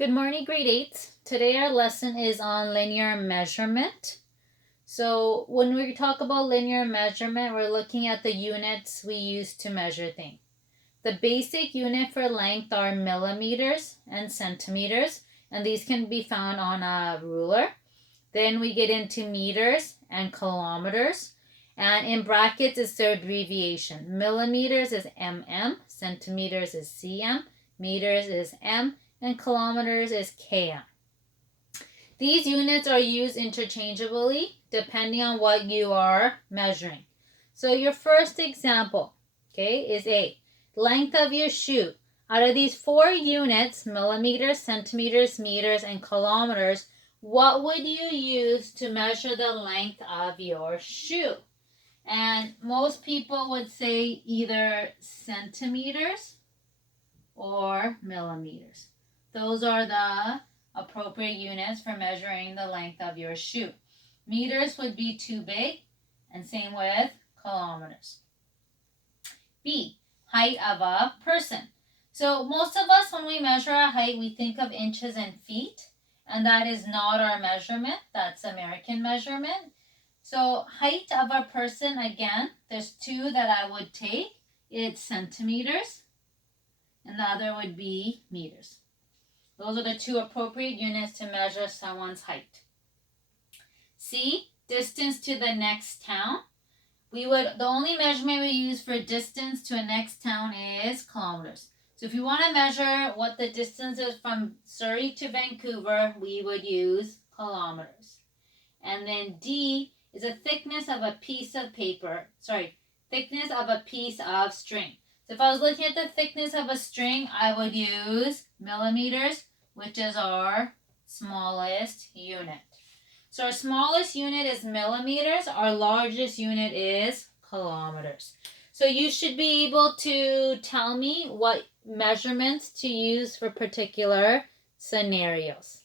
Good morning, grade 8. Today our lesson is on linear measurement. So when we talk about linear measurement, we're looking at the units we use to measure things. The basic unit for length are millimeters and centimeters, and these can be found on a ruler. Then we get into meters and kilometers, and in brackets is their abbreviation. Millimeters is mm, centimeters is cm, meters is m, and kilometers is km. These units are used interchangeably depending on what you are measuring. So your first example, is A. Length of your shoe. Out of these 4 units, millimeters, centimeters, meters, and kilometers, what would you use to measure the length of your shoe? And most people would say either centimeters or millimeters. Those are the appropriate units for measuring the length of your shoe. Meters would be too big, and same with kilometers. B. Height of a person. So most of us, when we measure a height, we think of inches and feet, and that is not our measurement. That's American measurement. So height of a person, again, there's 2 that I would take. It's centimeters, and the other would be meters. Those are the 2 appropriate units to measure someone's height. C. Distance to the next town. The only measurement we use for distance to a next town is kilometers. So if you want to measure what the distance is from Surrey to Vancouver, we would use kilometers. And then D is a thickness of a piece of thickness of a piece of string. So if I was looking at the thickness of a string, I would use millimeters, which is our smallest unit. So our smallest unit is millimeters. Our largest unit is kilometers. So you should be able to tell me what measurements to use for particular scenarios.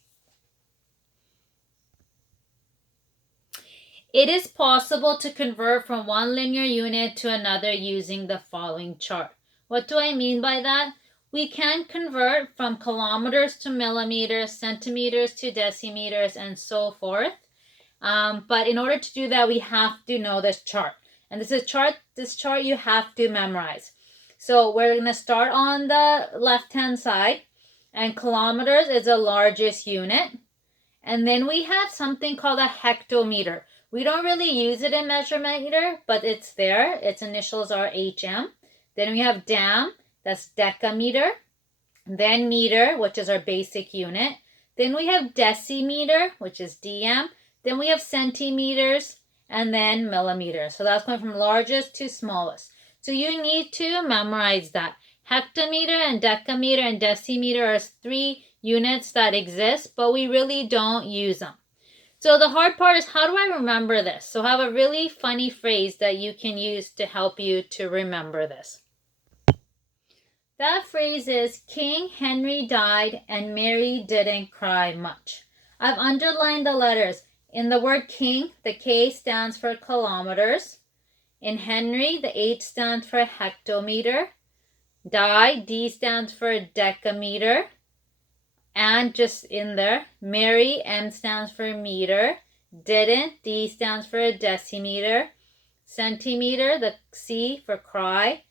It is possible to convert from one linear unit to another using the following chart. What do I mean by that? We can convert from kilometers to millimeters, centimeters to decimeters, and so forth. But in order to do that, we have to know this chart. And this chart you have to memorize. So we're going to start on the left-hand side, and kilometers is the largest unit. And then we have something called a hectometer. We don't really use it in measurement meter, but it's there. Its initials are HM. Then we have dam, that's decameter. Then meter, which is our basic unit. Then we have decimeter, which is DM. Then we have centimeters, and then millimeters. So that's going from largest to smallest. So you need to memorize that. Hectometer and decameter and decimeter are 3 units that exist, but we really don't use them. So the hard part is, how do I remember this? So I have a really funny phrase that you can use to help you to remember this. That phrase is, King Henry died and Mary didn't cry much. I've underlined the letters. In the word king, the K stands for kilometers. In Henry, the H stands for hectometer. D stands for decameter. And just in there, Mary, M stands for meter. Didn't, D stands for decimeter. Centimeter, the C for cry.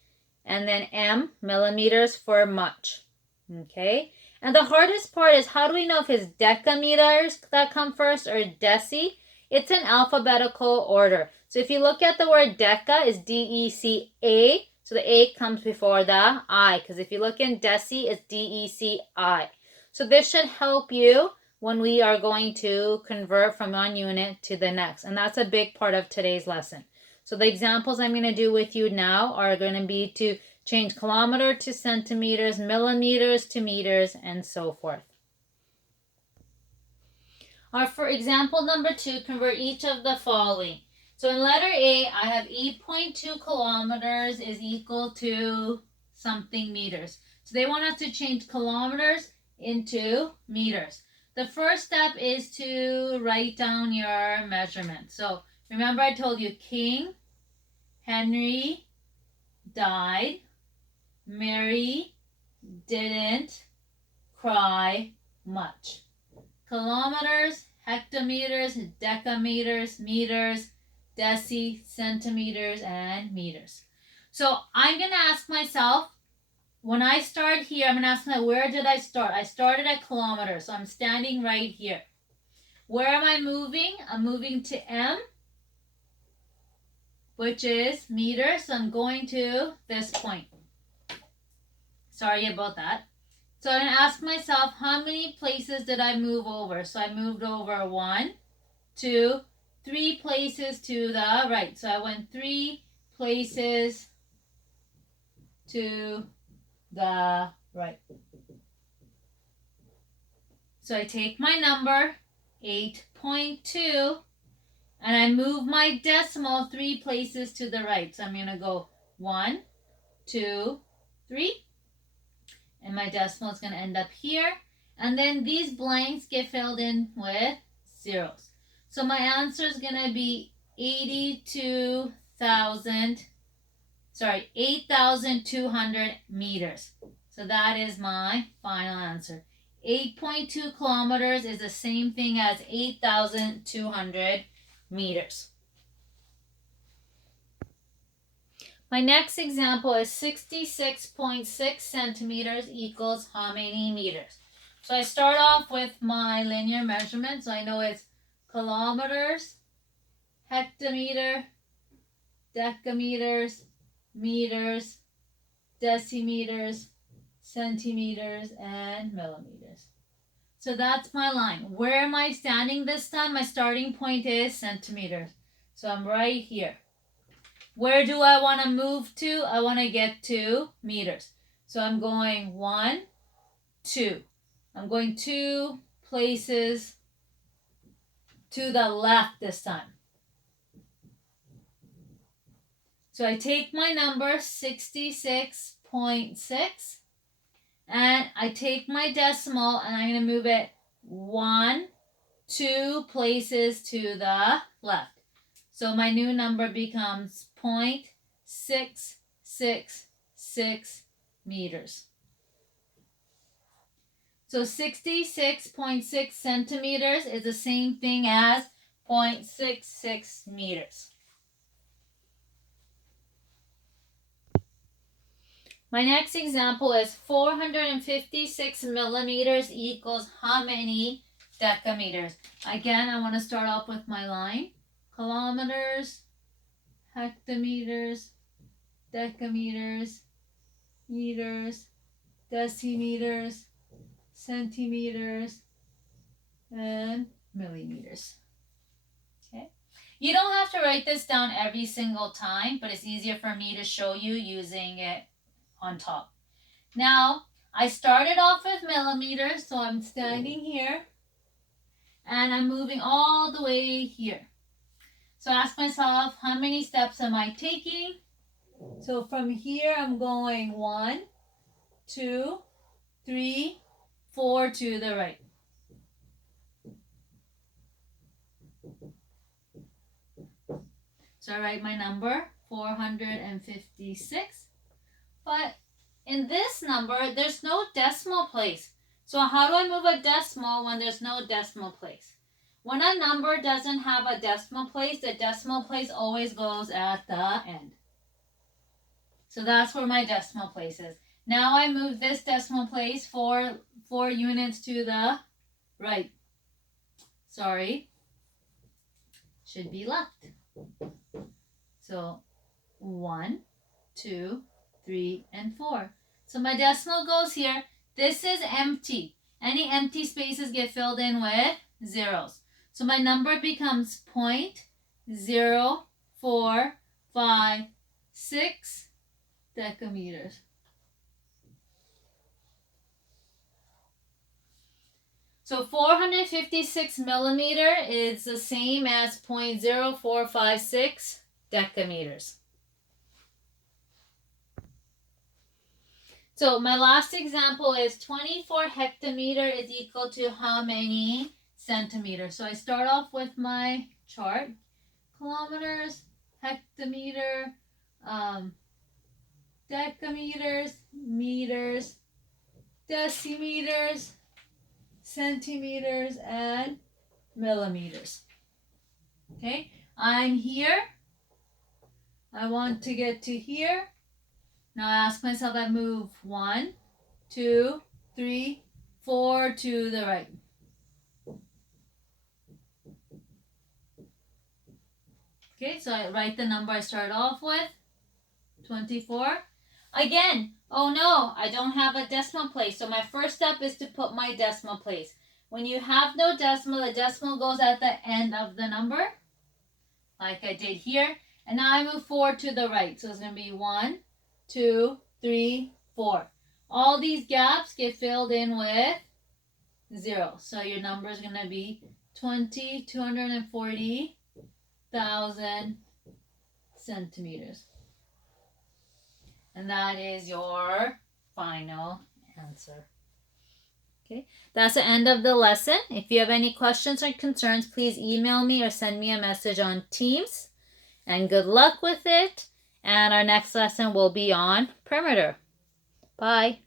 And then M, millimeters for much. Okay? And the hardest part is, how do we know if it's decameters that come first or deci? It's in alphabetical order. So if you look at the word deca, it's D-E-C-A. So the A comes before the I. Because if you look in deci, it's D-E-C-I. So this should help you when we are going to convert from one unit to the next. And that's a big part of today's lesson. So the examples I'm going to do with you now are going to be to change kilometer to centimeters, millimeters to meters, and so forth. For example number 2, convert each of the following. So in letter A, I have 8.2 kilometers is equal to something meters. So they want us to change kilometers into meters. The first step is to write down your measurement. So remember I told you King Henry died, Mary didn't cry much. Kilometers, hectometers, decameters, meters, centimeters, and meters. So I'm going to ask myself, when I start here, I'm going to ask myself, where did I start? I started at kilometers, so I'm standing right here. Where am I moving? I'm moving to M, which is meters, so I'm going to this point. Sorry about that. So I'm going to ask myself, how many places did I move over? So I moved over 1, 2, 3 places to the right. So I went 3 places to the right. So I take my number, 8.2, and I move my decimal 3 places to the right. So I'm going to go 1, 2, 3. And my decimal is going to end up here. And then these blanks get filled in with zeros. So my answer is going to be 8,200 meters. So that is my final answer. 8.2 kilometers is the same thing as 8,200 meters. My next example is 66.6 centimeters equals how many meters? So I start off with my linear measurement. So I know it's kilometers, hectometer, decameters, meters, decimeters, centimeters, and millimeters. So that's my line. Where am I standing this time? My starting point is centimeters. So I'm right here. Where do I want to move to? I want to get to meters. So I'm going 1, 2. I'm going 2 places to the left this time. So I take my number 66.6 and I take my decimal and I'm going to move it 1, 2 places to the left. So my new number becomes 0.666 meters. So 66.6 centimeters is the same thing as 0.66 meters. My next example is 456 millimeters equals how many decameters? Again, I want to start off with my line. Kilometers, hectometers, decameters, meters, decimeters, centimeters, and millimeters. Okay. You don't have to write this down every single time, but it's easier for me to show you using it on top. Now, I started off with millimeters, so I'm standing here, and I'm moving all the way here. So ask myself, how many steps am I taking? So from here, I'm going 1, 2, 3, 4 to the right. So I write my number, 456. But in this number, there's no decimal place. So how do I move a decimal when there's no decimal place? When a number doesn't have a decimal place, the decimal place always goes at the end. So that's where my decimal place is. Now I move this decimal place 4 units to the right. Sorry. Should be left. So 1, 2, 3, and 4. So my decimal goes here. This is empty. Any empty spaces get filled in with zeros. So my number becomes 0.0456 decameters. So 456 millimeter is the same as 0.0456 decameters. So my last example is 24 hectometer is equal to how many centimeters? So I start off with my chart. Kilometers, hectometer, decameters, meters, decimeters, centimeters, and millimeters. Okay, I'm here. I want to get to here. Now I ask myself, I move 1, 2, 3, 4 to the right. Okay, so I write the number I start off with, 24. Again, oh no, I don't have a decimal place. So my first step is to put my decimal place. When you have no decimal, the decimal goes at the end of the number, like I did here. And now I move 4 to the right. So it's going to be 1, 2, 3, 4. All these gaps get filled in with 0. So your number is going to be 240,000 centimeters. And that is your final answer. Okay, that's the end of the lesson. If you have any questions or concerns, please email me or send me a message on Teams. And good luck with it. And our next lesson will be on perimeter. Bye.